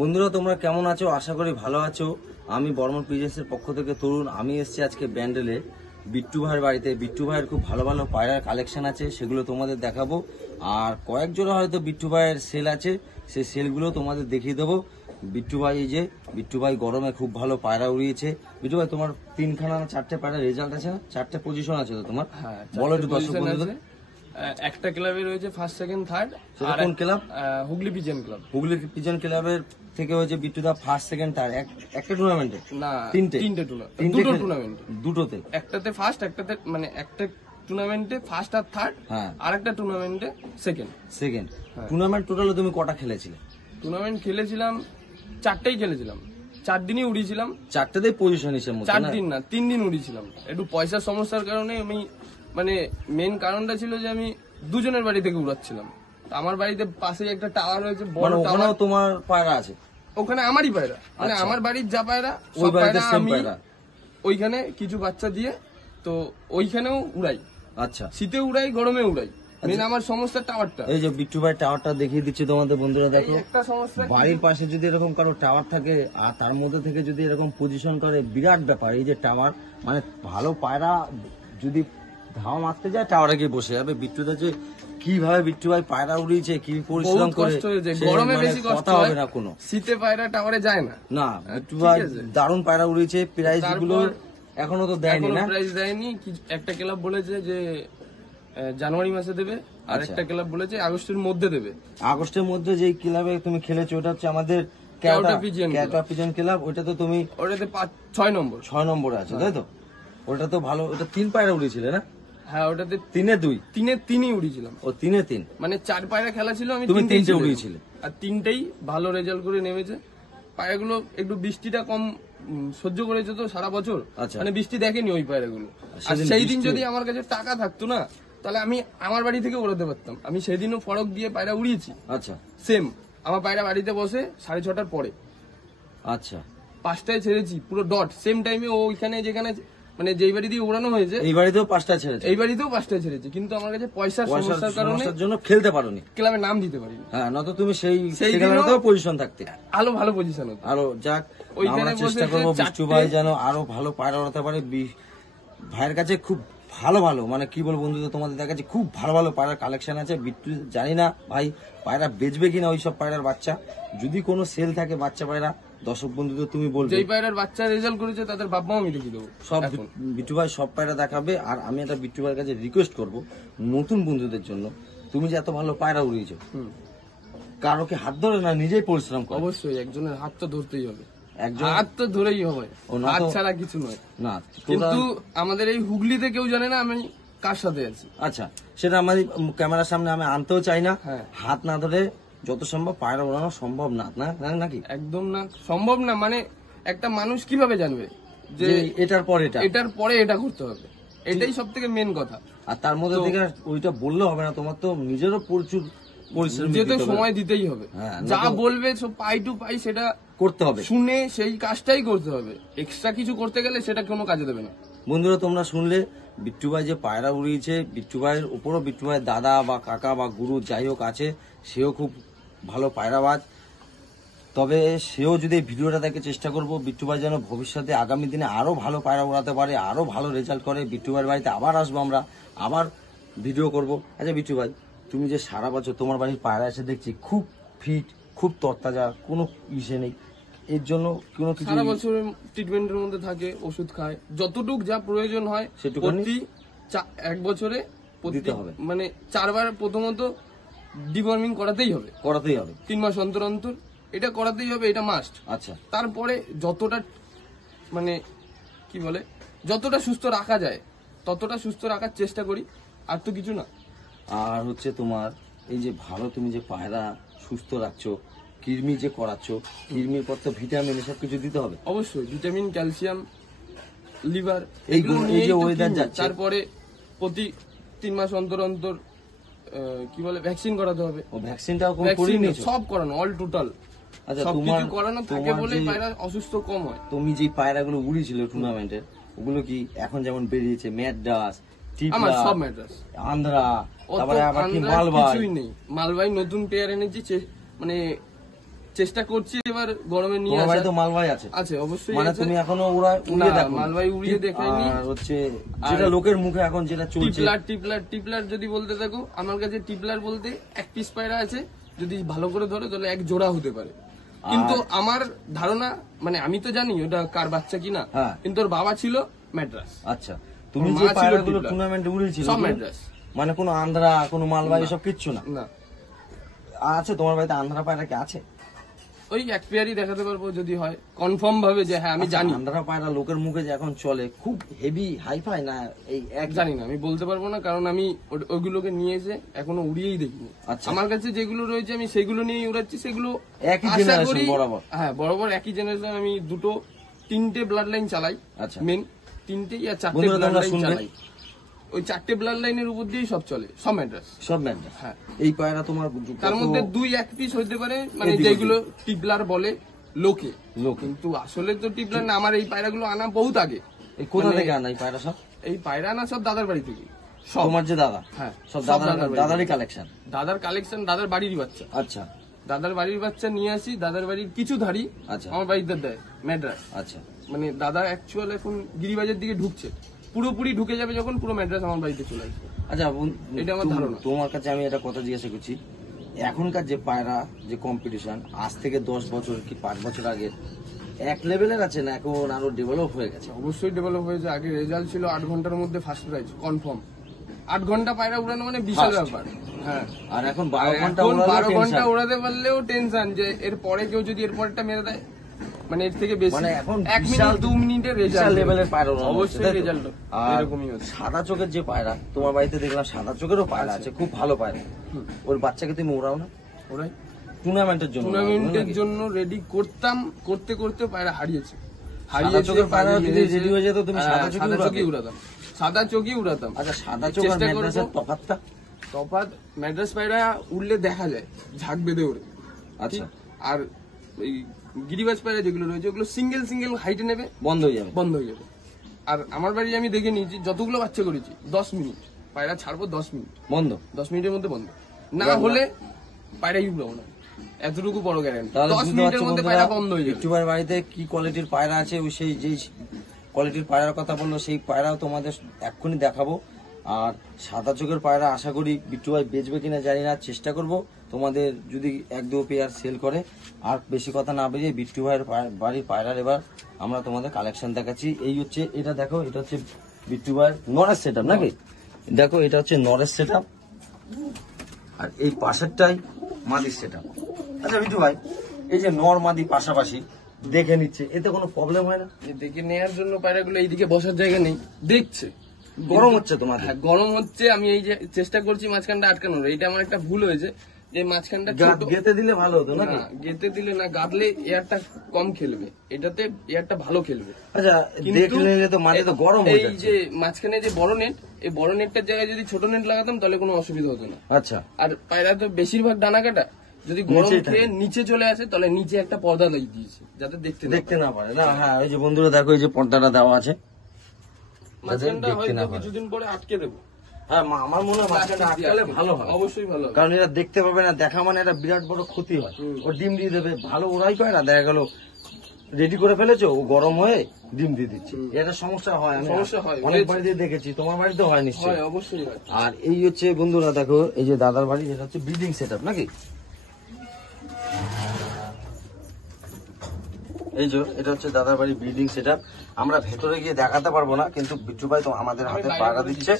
বন্ধুরা তোমরা কেমন আছো? আশা করি ভালো আছো। আমি বর্মন পিজেন্সের পক্ষ থেকে তরুণ। আমি এসেছি আজকে ব্যান্ডেলে বিট্টু ভাইয়ের বাড়িতে। বিট্টু ভাইয়ের খুব ভালো ভালো পায়রার কালেকশন আছে, সেগুলো তোমাদের দেখাবো। আর কয়েক জোড়া হয়তো বিট্টু ভাইয়ের সেল আছে, সেই সেলগুলো তোমাদের দেখিয়ে দেবো। বিট্টু ভাই, এই যে বিট্টু ভাই গরমে খুব ভালো পায়রা উড়িয়েছে। বিট্টু ভাই, তোমার 3খানা না 4টে পায়রা রেজাল্ট আছে না? 4টে পজিশন আছে তো তোমার? হ্যাঁ, বলো একটু দর্শক বন্ধুদের। একটা ক্লাবে রয়েছে ফার্স্ট সেকেন্ড থার্ড। সেটা কোন club? Hooghly pigeon club. Hooghly pigeon ক্লাবের থেকে হয়েছে বিট্টুদা ফার্স্ট সেকেন্ড থার্ড একটা টুর্নামেন্টে? না, তিনটে দুটো টুর্নামেন্ট। দুটোতে? একটাতে ফার্স্ট, একটাতে মানে একটা টুর্নামেন্টে ফার্স্ট আর থার্ড, আর একটা টুর্নামেন্টে সেকেন্ড। টুর্নামেন্ট টোটালে তুমি কটা খেলেছিলে? টুর্নামেন্ট খেলেছিলাম 4টেই খেলেছিলাম, 4 দিনই উড়িয়েছিলাম। 4টেতেই পজিশন হিসেবে? 4 দিন না, 3 দিন উড়িয়েছিলাম। একটু পয়সার সমস্যার কারণে আমি মানে মেন কারণটা ছিল যে আমি দুজনের বাড়ি থেকে উড়াচ্ছিলাম। আমার বাড়িতে পাশেই একটা টাওয়ার রয়েছে, বড় টাওয়ার। তোমার পায়রা আছে ওখানে? আমারই পায়রা, মানে আমার বাড়ির যা পায়রা সব পায়রা আমি ওইখানে কিছু বাচ্চা দিয়ে তো ওইখানেও উড়াই। আচ্ছা, শীতে উড়াই, গরমে উড়াই। মেন আমার সমস্যা টাওয়ারটা। এই যে বিট্টু ভাই টাওয়ারটা দেখিয়ে দিচ্ছে তোমাদের বন্ধুরা, দেখো। একটা সমস্যা, বাড়ির পাশে যদি এরকম কারো টাওয়ার থাকে আর তার মধ্যে থেকে যদি এরকম পজিশন করে, বিরাট ব্যাপার। এই যে টাওয়ার, মানে ভালো পায়রা যদি ধাওয়া মারতে যায় টাওয়ারে গিয়ে বসে যাবে। বিট্টুদা যে কিভাবে বিট্টু ভাই পায়রা উড়িয়েছে, কি পরিশ্রম করে, গরমে বেশি কষ্ট হবে না কোনো। শীতে পায়রা টাওয়ারে যায় না। না, বিট্টু ভাই দারুণ পায়রা উড়িয়েছে। প্রাইজ গুলো এখনো তো দেয়নি না? প্রাইজ দেয়নি। একটা ক্লাব বলেছে যে জানুয়ারি মাসে দেবে, আর একটা ক্লাব বলেছে আগস্টের মধ্যে দেবে। আগস্টের মধ্যে যেই ক্লাবে তুমি খেলেছো ওটা হচ্ছে আমাদের ক্যাটা পিজন ক্লাব। ওইটা তো তুমি ওটাতে 6 নম্বরে আছে, তাই তো? ওটা তো ভালো। ওটা 3 পায়রা উড়িয়েছিলে না? হ্যাঁ, ওটাতে 3-2 3-3ই উড়িয়েছিলাম। ও 3-3, মানে 4 পায়রা খেলা ছিল, আমি 3টে উড়িয়েছিলে, আর 3টেই ভালো রেজাল্ট করে নেমেছে। পায়রাগুলো একটু বৃষ্টিটা কম সহ্য করেছে তো সারা বছর, মানে বৃষ্টি দেখেনি ওই পায়রাগুলো। আর সেই দিন যদি আমার কাছে টাকা থাকতো না, তাহলে আমি আমার বাড়ি থেকে উড়াতে পারতাম। আমি সেদিনও ফরক দিয়ে পায়রা উড়িয়েছি। আচ্ছা, সেম আমার পায়রা বাড়িতে বসে 6:30টার পরে। আচ্ছা, 5টায় ছেড়েছি পুরো ডট সেম টাইমে। ওইখানে যেখানে মানে যেই বাড়ি দিয়ে উড়ানো হয়েছে, এই বাড়িতেও 5টায় ছেড়েছে, এই বাড়িতেও 5টায় ছেড়েছি। কিন্তু আমার কাছে পয়সার সমস্যার কারণে জন্য খেলতে পারোনি, ক্লাবে নাম দিতে পারিনি। হ্যাঁ, নয়তো তুমি সেই খেলাতেও পজিশন থাকতে, ভালো পজিশন হতো। আরো যাক, ওইখানে চেষ্টা করবো বিট্টু ভাই যেন আরো ভালো পায়রা উড়াতে পারে। ভাইয়ের কাছে খুব ভালো ভালো, মানে কি বলবো বন্ধুদের, তোমাদের কাছে খুব ভালো ভালো পায়রার কালেকশন আছে। বিট্টু জানি না ভাই পায়রা বেচবে কিনা ওইসব পায়রার বাচ্চা। যদি কোনো সেল থাকে বাচ্চা পায়রা, দর্শক বন্ধুদের তুমি বলবে। যেই পায়রার বাচ্চা রেজাল্ট করেছে তাদের বাপ মাও আমি দেখিয়ে দেবো সব। বিট্টু ভাই সব পায়রা দেখাবে। আর আমি একটা বিট্টু ভাইয়ের কাছে রিকোয়েস্ট করবো, নতুন বন্ধুদের জন্য, তুমি যে এত ভালো পায়রা উড়িয়েছো, কারো কি হাত ধরে না নিজেই পরিশ্রম করো? অবশ্যই একজনের হাত তো ধরতেই হবে, হাত তো ধরেই হবে, হাত ছাড়া কিছু নয় না। কিন্তু আমাদের এই হুগলিতে কেউ জানে না আমি কার সাথে আছি। আচ্ছা, সেটা আমাদের ক্যামেরার সামনে আমি আনতেও চাই না। হাত না ধরে যত সম্ভব পায়রা ওড়ানো সম্ভব না, নাকি? একদম না, সম্ভব না। মানে একটা মানুষ কিভাবে জানবে যে এটার পরে এটা করতে হবে? এটাই সব থেকে মেন কথা। আর তার মধ্যে থেকে ওইটা বললে হবে না, তোমার তো নিজেরও প্রচুর পরিশ্রম, যেহেতু সময় দিতেই হবে। যা বলবে সব পাই টু পাই সেটা করতে হবে, শুনে সেই কাজটাই করতে হবে। এক্সট্রা কিছু করতে গেলে সেটা কোনো কাজে দেবে না। বন্ধুরা তোমরা শুনলে, বিট্টু ভাই যে পায়রা উড়িয়েছে, বিট্টু ভাইয়ের উপরও বিট্টু ভাইয়ের দাদা বা কাকা বা গুরু যাই হোক আছে, সেও খুব ভালো পায়রাবাজ। তবে সেও যদি ভিডিওটা দেখে চেষ্টা করবো বিট্টু ভাই যেন ভবিষ্যতে আগামী দিনে আরো ভালো পায়রা উড়াতে পারে, আরো ভালো রেজাল্ট করে। বিট্টু ভাইয়ের বাড়িতে আবার আসবো, আমরা আবার ভিডিও করব। আচ্ছা বিট্টু ভাই, তুমি যে সারা বছর তোমার বাড়ির পায়রা এসে দেখছি খুব ফিট, খুব তরতাজা, কোনো ইসে নেই, এর জন্য কোনো কিছু? সারা বছর ট্রিটমেন্টের মধ্যে থাকে, ওষুধ খায়, যতটুক যা প্রয়োজন হয় সেটুকু। 1 বছরে দিতে হবে, মানে 4 বার প্রথমত ডিওয়ার্মিং করাতেই হবে। 3 মাস অন্তর অন্তর এটা করাতেই হবে, এটা মাস্ট। আচ্ছা, তারপরে যতটা মানে কি বলে, যতটা সুস্থ রাখা যায় ততটা সুস্থ রাখার চেষ্টা করি, আর তো কিছু না। আর হচ্ছে তোমার এই যে ভালো, তুমি যে পায়রা সুস্থ রাখছো, কৃমি যে করাচ্ছ, কৃমির পর তো ভিটামিন এসব কিছু দিতে হবে। অবশ্যই ভিটামিন, ক্যালসিয়াম, লিভার, এইগুলো এই যে ওয়েদার যাচ্ছে, তারপরে প্রতি 3 মাস অন্তর অন্তর কি বলে ভ্যাকসিন করাতে হবে। ও ভ্যাকসিনটাও করিয়ে সব করানো, অল টোটাল। আচ্ছা, সবকিছু করানো থাকে বলে পায়রা অসুস্থ কম হয়। তুমি যে পায়রাগুলো উড়িয়েছিল টুর্নামেন্টে, ওগুলো কি এখন যেমন বেরিয়েছে ম্যাড্রাস, আমার সব ম্যাড্রাস, আন্ধ্রা, তারপরে আবার কি মালবাই? কিছুই নেই, মালবাই নতুন পেয়ার এনেছি। মানে চেষ্টা করছি এবার গরমে নিয়ে তোমার আসার। বাড়িতে মালবাহী আছে? আছে অবশ্যই মানে আছে। তুমি এখনো উড়িয়ে না, দেখো? মালবাহী উড়িয়ে দেখাইনি। আর হচ্ছে যেটা লোকের মুখে এখন যেটা চলছে, টিপলার যদি বলতে থাকো, আমার কাছে টিপলার বলতে এক পিস পায়রা আছে, যদি ভালো করে ধরে তাহলে এক জোড়া হতে পারে। কিন্তু আমার ধারণা, মানে আমি তো জানি ওটা কার বাচ্চা কিনা, হ্যাঁ। কিন্তু ওর বাবা ছিল ম্যাড্রাস। আচ্ছা, তুমি মা যে ছিল পায়রাগুলো টিপলার। টুর্নামেন্টে উড়িয়েছিল সব ম্যাড্রাস। মানে কোনো আন্ধ্রা, কোনো মালবাহী সব কিচ্ছু না? না, আছে তোমার বাড়িতে আন্ধ্রা পায়রা কি আছে? ওই এক পেয়ারই দেখাতে পারবো যদি হয় কনফার্ম ভাবে যে হ্যাঁ আমি জানি। আন্ধ্রা পায়রা লোকের মুখে যে এখন চলে খুব হেভি হাইফাই না? এই এক জানি না, আমি বলতে পারবো না, কারণ আমি ওইগুলোকে নিয়ে এসে এখনো উড়িয়েই দেখিনি। আচ্ছা। আমার কাছে যেগুলো রয়েছে আমি সেগুলো নিয়েই উড়াচ্ছি, সেগুলো একই আশা generation করি- বরাবর? হ্যাঁ, বরাবর একই জেনারেশন। আমি তিনটে ব্লাড লাইন চালাই। আচ্ছা। মেন তিনটে ইয়া চারটে বন্ধুরা ব্লাড তোমরা লাইন শুনবে। চালাই। ওই চারটে ব্লাড লাইনের উপর দিয়েই সব চলে, সব ম্যাড্রাস। সব ম্যাড্রাস? হ্যাঁ। এই পায়রা তোমার তার কত- মধ্যে দুই এক পিস হইতে পারে, মানে এদিকে যেগুলো টিপলার বলে লোকে, লোকে। কিন্তু আসলে তো টিপলার না। আমার এই পায়রাগুলো আনা বহুত আগে। এই কোথা মানে- থেকে আনা এই পায়রা সব? এই পায়রা আনা সব দাদার বাড়ি থেকে। সব তোমার যে দাদা? হ্যাঁ, সব সব দাদার বাড়ি দাদারই থেকে। কালেকশন? দাদার কালেকশন, দাদার বাড়ির বাচ্চা। আচ্ছা দাদার বাড়ির বাচ্চা নিয়ে আসি, দাদার বাড়ির কিছু ধারি আচ্ছা আমার বাড়িতে দেয় ম্যাড্রাস। আচ্ছা। মানে দাদা অ্যাকচুয়াল এখন গিরিবাজের দিকে ঢুকছে, পুরোপুরি ঢুকে যাবে যখন, পুরো ম্যাড্রাস আমার বাড়িতে চলে আসবে। আচ্ছা এটা আমার ধারণা। তোমার কাছে আমি একটা কথা জিজ্ঞাসা করছি, এখনকার যে পায়রা যে কম্পিটিশন, আজ থেকে 10 বছর কি 5 বছর আগে এক লেভেলের আছে না এখন আরো ডেভেলপ হয়ে গেছে? অবশ্যই ডেভেলপ হয়েছে। আগে রেজাল্ট ছিল 8 ঘন্টার মধ্যে ফার্স্ট প্রাইজ কনফার্ম। 8 ঘন্টা পায়রা উড়ানো মানে বিশাল First। ব্যাপার। হ্যাঁ, আর এখন 12 ঘন্টা এখন উড়ালেও 12 ঘন্টা tension। উড়াতে পারলেও টেনশন যে এর পরে কেউ যদি এর পরেরটা মেরে দেয়, মানে এর থেকে বেশি, মানে এখন 1 বিশাল- মিনিট 2 মিনিটের বিশাল রেজাল্ট লেভেলের পায়রা উড়ানো হচ্ছে, অবশ্যই তাই তো? রেজাল্ট আর এরকমই হচ্ছে। সাদা চোখের যে পায়রা, তোমার বাড়িতে দেখলাম সাদা চোখেরও পায়রা আছে, খুব ভালো পায়রা। ওর বাচ্চাকে তুমি উড়াও না ওরাই টুর্নামেন্টের জন্য? টুর্নামেন্টের জন্য রেডি করতাম, করতে করতে পায়রা হারিয়েছে। চোখের পায়রা যদি মেরেছে। ready হয়ে যেত, তুমি হ্যাঁ, সাদা চোখই উড়াতে? চোখই উড়াতাম, সাদা চোখই উড়াতাম। আচ্ছা, সাদা চোখ আর চেষ্টা করবো। ম্যাড্রাসের তফাৎটা? তফাৎ, ম্যাড্রাস পায়রা উড়লে দেখা যায় ঝাঁক বেঁধে ওড়ে। আচ্ছা। ঠিক? আর এই গিরিবাজ পায়রা যেগুলো রয়েছে ওগুলো সিঙ্গেল সিঙ্গেল হাইটে নেবে, বন্ধ হয়ে যাবে? বন্ধ হয়ে যাবে। আর আমার বাড়ি আমি দেখে নিয়েছি, যতগুলো বাচ্চা করেছি 10 মিনিট পায়রা ছাড়বো, 10 মিনিট, বন্ধ? 10 মিনিটের মধ্যে বন্ধ না হলে পায়রাই উড়াবো না, এতটুকু বড় গ্যারান্টি। তাহলে 10 বুঝতে মিনিটের পারছো মধ্যে বন্ধুরা, পায়রা বন্ধ হয়ে যাবে। বিট্টুভাই বাড়িতে কি কোয়ালিটির পায়রা আছে, ওই সেই যেই কোয়ালিটির পায়রার কথা বললো সেই পায়রাও তোমাদের এক্ষুনি দেখাবো। আর সাদা চোখের পায়রা আশা করি বিট্টুভাই বেচবে কিনা জানি না, চেষ্টা করব তোমাদের যদি 1-2 পেয়ার সেল করে। আর বেশি কথা না বেরিয়ে বিট্টুভাইয়ের বাড়ির পায়রার এবার আমরা তোমাদের কালেকশন দেখাচ্ছি। এই হচ্ছে, এটা দেখো, এটা হচ্ছে বিট্টুভাইয়ের নরেশ সেট আপ নাকি? দেখো, এটা হচ্ছে নরেশ সেট আপ, আর এই পাশেরটাই মাদির সেট আপ। আচ্ছা বিট্টু ভাই, এই যে নর মাদি পাশাপাশি দেখে নিচ্ছে, এতে কোনো প্রবলেম হয় না? দেখে নেওয়ার জন্য পায়রাগুলো এইদিকে বসার জায়গা নেই, দেখছে গরম হচ্ছে তোমাদের? হ্যাঁ, গরম হচ্ছে। আমি এই যে চেষ্টা করছি মাঝখানটা আটকানোর, এইটা আমার একটা ভুল হয়েছে যে মাঝখানটা ছোট। গেতে দিলে ভালো হতো নাকি? না, গেতে দিলে না, গাদলে এয়ারটা কম খেলবে, এটাতে এয়ারটা ভালো খেলবে। আচ্ছা, কিন্তু দেখলে তো মাঝে তো গরম হয়ে এই যাচ্ছে। যে মাঝখানে যে বড় নেট, এই বড় নেটটার জায়গায় যদি ছোট নেট লাগাতাম তাহলে কোনো অসুবিধা হতো না। আচ্ছা, আর পায়রা তো বেশিরভাগ ডানা কাটা, যদি গরম নিচেই থাকে। খেয়ে নিচে চলে আসে তাহলে নিচে একটা পর্দা লাগিয়ে দিয়েছে যাতে দেখতে না দেখতে না পারে না? হ্যাঁ, ওই যে বন্ধুরা দেখো, এই যে পর্দাটা দেওয়া আছে, মাঝখানটা দেখতে হয়তো না পারে। কিছুদিন পরে আটকে দেবো। হ্যাঁ, আমার মনে হয় মাঝখানটা আটকালে ভালো হয়, অবশ্যই ভালো হবে। কারণ এরা দেখতে পাবে না, দেখা মানে একটা বিরাট বড় ক্ষতি হয়। ও ডিম দিয়ে দেবে, ভালো ওরাই পায় না, দেখা গেল রেডি করে ফেলেছো, ও গরম হয়ে ডিম দিয়ে দিচ্ছে, এটা সমস্যা হয়। আমি সমস্যা হয়, অনেক হয়েছে। বাড়িতে দেখেছি, তোমার বাড়িতে হয় নিশ্চয়ই? হয়, অবশ্যই হয়। আর এই হচ্ছে বন্ধুরা দেখো, এই যে দাদার বাড়ি, যেটা হচ্ছে ব্রিডিং সেট আপ নাকি? এই যে এটা হচ্ছে দাদার বাড়ি ব্রিডিং সেট আপ। আমরা ভেতরে গিয়ে দেখাতে পারবো না, কিন্তু বিট্টু ভাই তো আমাদের হাতে বাইরে পায়রা করে দিচ্ছে।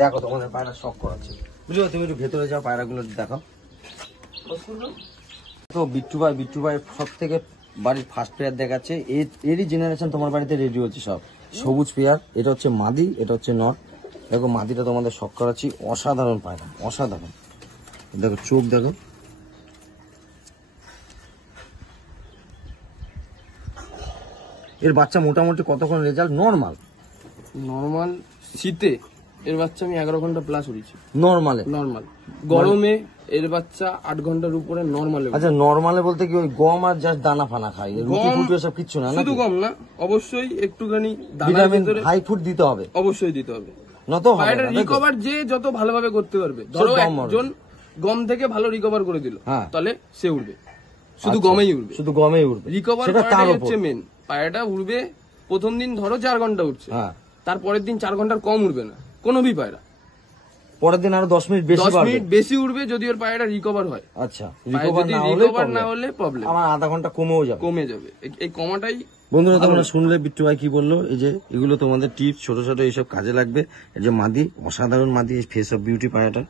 দেখো, তোমাদের পায়রা শখ করাচ্ছে, বুঝলো? তুমি একটু ভেতরে যাও, পায়রাগুলো দেখাও। তো বিট্টু ভাই সব থেকে বাড়ির ফার্স্ট পেয়ার দেখাচ্ছে, এরই জেনারেশন তোমার বাড়িতে রেডি হচ্ছে সব সবুজ পেয়ার। এটা হচ্ছে মাদি, এটা হচ্ছে নর। দেখো মাদিটা তোমাদের শখ করাচ্ছি, অসাধারণ পায়রা, অসাধারণ। দেখো চোখ দেখো, এর বাচ্চা মোটামুটি কতক্ষণ রেজাল্ট? নর্মাল নর্মাল শীতে এর বাচ্চা আমি 11 ঘন্টা প্লাস উড়িয়েছি নর্মালে। নর্মাল। গরমে এর বাচ্চা 8 ঘন্টার উপরে নর্মালে। আচ্ছা, নর্মালে বলতে কি ওই গম আর জাস্ট দানা ফানা খাই, রুটি গম ফুটি সব কিচ্ছু না? শুধু গম না, অবশ্যই একটুখানি দানার ভিটামিন ভিতরে হাই ফুড দিতে হবে, অবশ্যই দিতে হবে। নত হবে পায়রাটা না, তাই তো? রিকভার যে যত ভালোভাবে করতে পারবে, ধরো গম একজন গম থেকে ভালো রিকভার করে দিল, হ্যাঁ। তাহলে সে উঠবে। শুধু গমেই উঠবে, শুধু গমেই উঠবে, রিকভার সেটা তার উপর। হচ্ছে মেন। পায়রাটা উড়বে প্রথম দিন ধরো 4 ঘন্টা উঠছে, হ্যাঁ, তারপরের দিন 4 ঘন্টার কম উঠবে না কোনো ভি পায়রা। পরের দিন আরো 10 মিনিট বেশি 10 বাড়বে। মিনিট বেশি উঠবে যদি ওর পায়রাটা রিকভার হয়। আচ্ছা, পায়রা রিকভার যদি না রিকভার না হলে হলে প্রবলেম, আমার আধা ঘন্টা কমেও যাবে। কমে যাবে। এই কমাটাই বন্ধুরা তোমরা শুনলে বিট্টু ভাই কি বললো, এই যে এগুলো তোমাদের টিপস, ছোট ছোট এইসব কাজে লাগবে। এই যে মাদি, অসাধারণ মাদি, ফেস অফ বিউটি পায়রাটা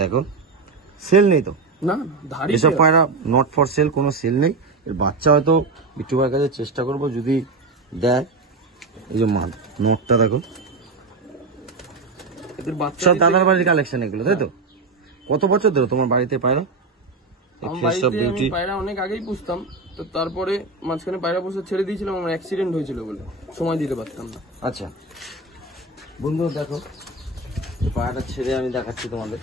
দেখো, সেল নেই তো, না ধারি এসব পায়রা নট ফর সেল, কোনো সেল নেই। এর বাচ্চা হয়তো বিট্টু ভাইয়ের কাছে চেষ্টা করবো যদি দেয়। এই যে মা নটটা দেখো, এদের বাচ্চা সব দাদার বাড়ির কালেকশন এগুলো, তাই তো? কত বছর ধরে তোমার বাড়িতে পায়রা? আমার ফেস অফ বাড়িতে বিউটি, আমি পায়রা অনেক আগেই পুষতাম, তো তারপরে মাঝখানে পায়রা পোষা ছেড়ে দিয়েছিলাম, আমার অ্যাক্সিডেন্ট হয়েছিল বলে সময় দিতে পারতাম না। আচ্ছা বন্ধু দেখো, এই পায়রাটা ছেড়ে আমি দেখাচ্ছি তোমাদের।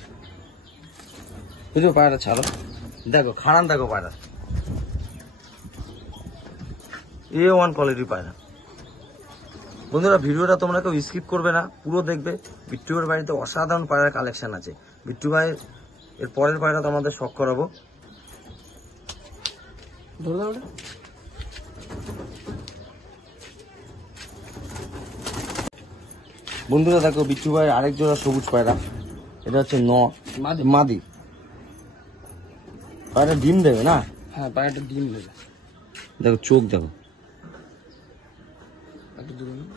বুঝলো, পায়রাটা ছাড়ো, দেখো খাড়ান, দেখো পায়রা A1 কোয়ালিটির পায়রা। বন্ধুরা ভিডিওটা তোমরা কেউ স্কিপ করবে না, পুরো দেখবে। বিট্টু ভাইয়ের বাড়িতে অসাধারণ পায়রার কালেকশন আছে। বিট্টু ভাই এর পরের পায়রা তোমাদের শখ করাবো। ধরে দাও ওটা। বন্ধুরা দেখো, বিট্টু ভাইয়ের আরেক জোড়া সবুজ পায়রা, এটা হচ্ছে মাদি। মাদি পায়রা, ডিম দেবে না? হ্যাঁ পায়রাটা ডিম দেবে। দেখো চোখ দেখো, একটু দূরে নাও।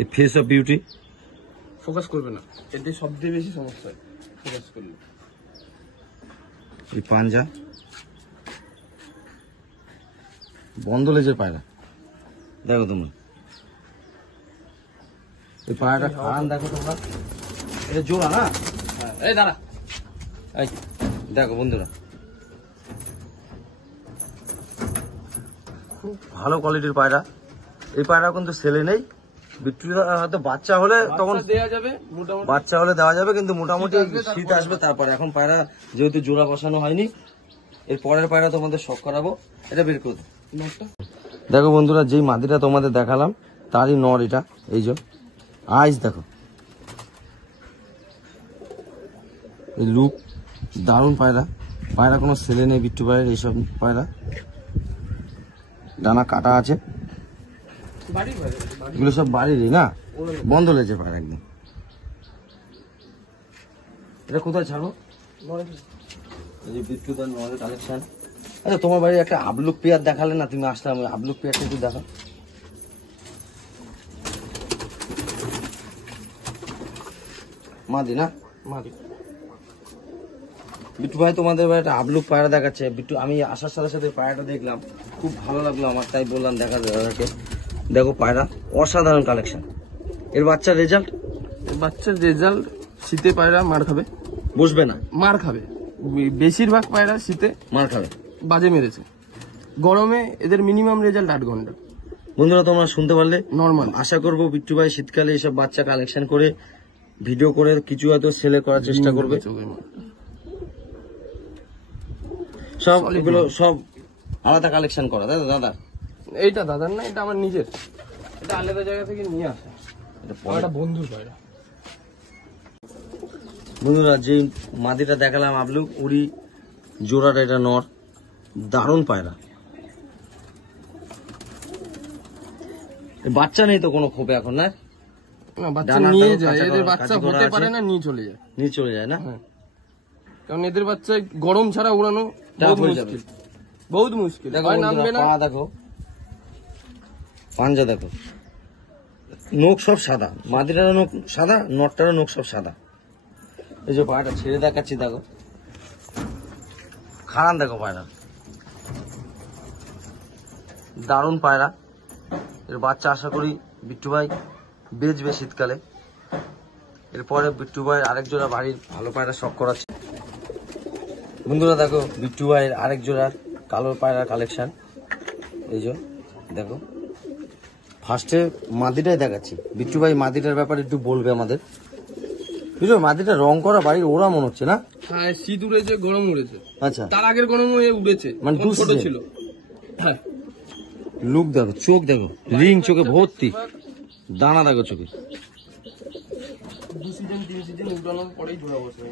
এই ফেস অফ বিউটি, ফোকাস করবে না, এতে সবচেয়ে বেশি সমস্যা হয় ফোকাস করলে। এই পাঞ্জা, বন্ধ লেজের পায়রা দেখো তোমরা। এই পায়রাটা খান দেখো তোমরা, এটা জোড়া না? হ্যাঁ এই দাঁড়া, এই দেখো বন্ধুরা, খুব ভালো কোয়ালিটির পায়রা। এই পায়রা কিন্তু সেলে নেই। বিট্টু হয়তো বাচ্চা হলে তখন দেওয়া যাবে মোটামুটি, বাচ্চা হলে দেওয়া যাবে, কিন্তু মোটামুটি শীত আসবে তারপরে। এখন পায়রা যেহেতু জোড়া বসানো হয়নি, এর পরের পায়রা তোমাদের শখ করাবো। এটা বের করে দাও। নটটা দেখো বন্ধুরা, যেই মাদিটা তোমাদের দেখালাম তারই নর এটা। এই যে আইস দেখো, এই লুক, দারুণ পায়রা। পায়রা কোনো ছেলে নেই বিট্টু ভাইয়ের এইসব পায়রা। ডানা কাটা আছে, বাড়ি বাড়ি বাড়ি এগুলো সব বাড়িরই না, বন্ধ লেগেছে পায়রা একদম। এটা কোথায় ছাড়বো? এই যে বিট্টু তার নরের কালেকশন। আচ্ছা তোমার বাড়ি একটা আবলুক পেয়ার দেখালে না, তুমি আসলাম, আবলুক পেয়ারটা একটু দেখো। মাদি না? মাদি। বিট্টু ভাই তোমাদের বাড়ি একটা আবলুক পায়রা দেখাচ্ছে। বিট্টু, আমি আসার সাথে সাথে পায়রাটা দেখলাম, খুব ভালো লাগলো আমার, তাই বললাম দেখা দাদাকে। দেখো পায়রা অসাধারণ কালেকশন। এর বাচ্চার রেজাল্ট, বাচ্চার রেজাল্ট, শীতে পায়রা মার খাবে, বসবে না, মার খাবে। বেশিরভাগ পায়রা শীতে মার খাবে, বাজে মেরেছে। গরমে এদের মিনিমাম রেজাল্ট 8 ঘন্টা। বন্ধুরা তোমরা শুনতে পারলে। নর্মাল আশা করবো বিট্টু ভাই শীতকালে এইসব বাচ্চা কালেকশন করে ভিডিও করে কিছু হয়তো সেলে করার চেষ্টা করবে। সব এগুলো সব আলাদা কালেকশন করা, তাই তো দাদা? এইটা দাদার না, এটা আমার নিজের, এটা আলাদা জায়গা থেকে নিয়ে আসা, এটা বন্ধুর পায়রা। বন্ধুরা যে মাদিটা দেখালাম আবলুক, উড়ি জোড়াটা, এটা নর, দারুণ পায়রা। বাচ্চা নেই তো কোনো খোপে এখন, না? না বাচ্চা ডানাটাও নিয়ে যায়, কাঁচা এদের করা- বাচ্চা কাঁচি করা হতে আছে। পারে না, নিয়ে চলে যায়। নিয়ে চলে যায় না? হ্যাঁ, কারণ এদের বাচ্চা গরম ছাড়া উড়ানো চাপ বহুত হয়ে যাবে। মুশকিল, বহুত মুশকিল। দেখো হয় বন্ধুরা, নামবে না। পা দেখো, পাঞ্জা দেখো, নোখ সব সাদা। মাদিটারও নোখ সাদা, নটটারও নোখ সব সাদা। এই যে পায়রাটা ছেড়ে দেখাচ্ছি দেখো, খারান দেখো পায়রা, দারুণ পায়রা। এর বাচ্চা আশা করি বিট্টু ভাই বেচবে শীতকালে। এরপরে বিট্টু ভাইয়ের আরেক জোড়া বাড়ির ভালো পায়রা শখ করাচ্ছে। বন্ধুরা দেখো, বিট্টু ভাইয়ের আরেক জোড়ার কালো পায়রার কালেকশন। এই যে দেখো, ফার্স্টে মাদিটাই দেখাচ্ছি। বিট্টু ভাই মাদিটার ব্যাপারে একটু বলবে আমাদের। বুঝলো, মাদিটা রং করা বাড়ির ওরা মনে হচ্ছে না? হ্যাঁ, শীত উড়েছে, গরম উড়েছে, আচ্ছা, তার আগের গরম হয়ে উড়েছে, মানে তখন ছোট দুসে। ছিল। হ্যাঁ, লুক দেখো, চোখ দেখো, রিং চোখে ভর্তি, দানা দেখো চোখে। 2 সিজন 3 সিজন উড়ানোর পরেই ধরা বসে।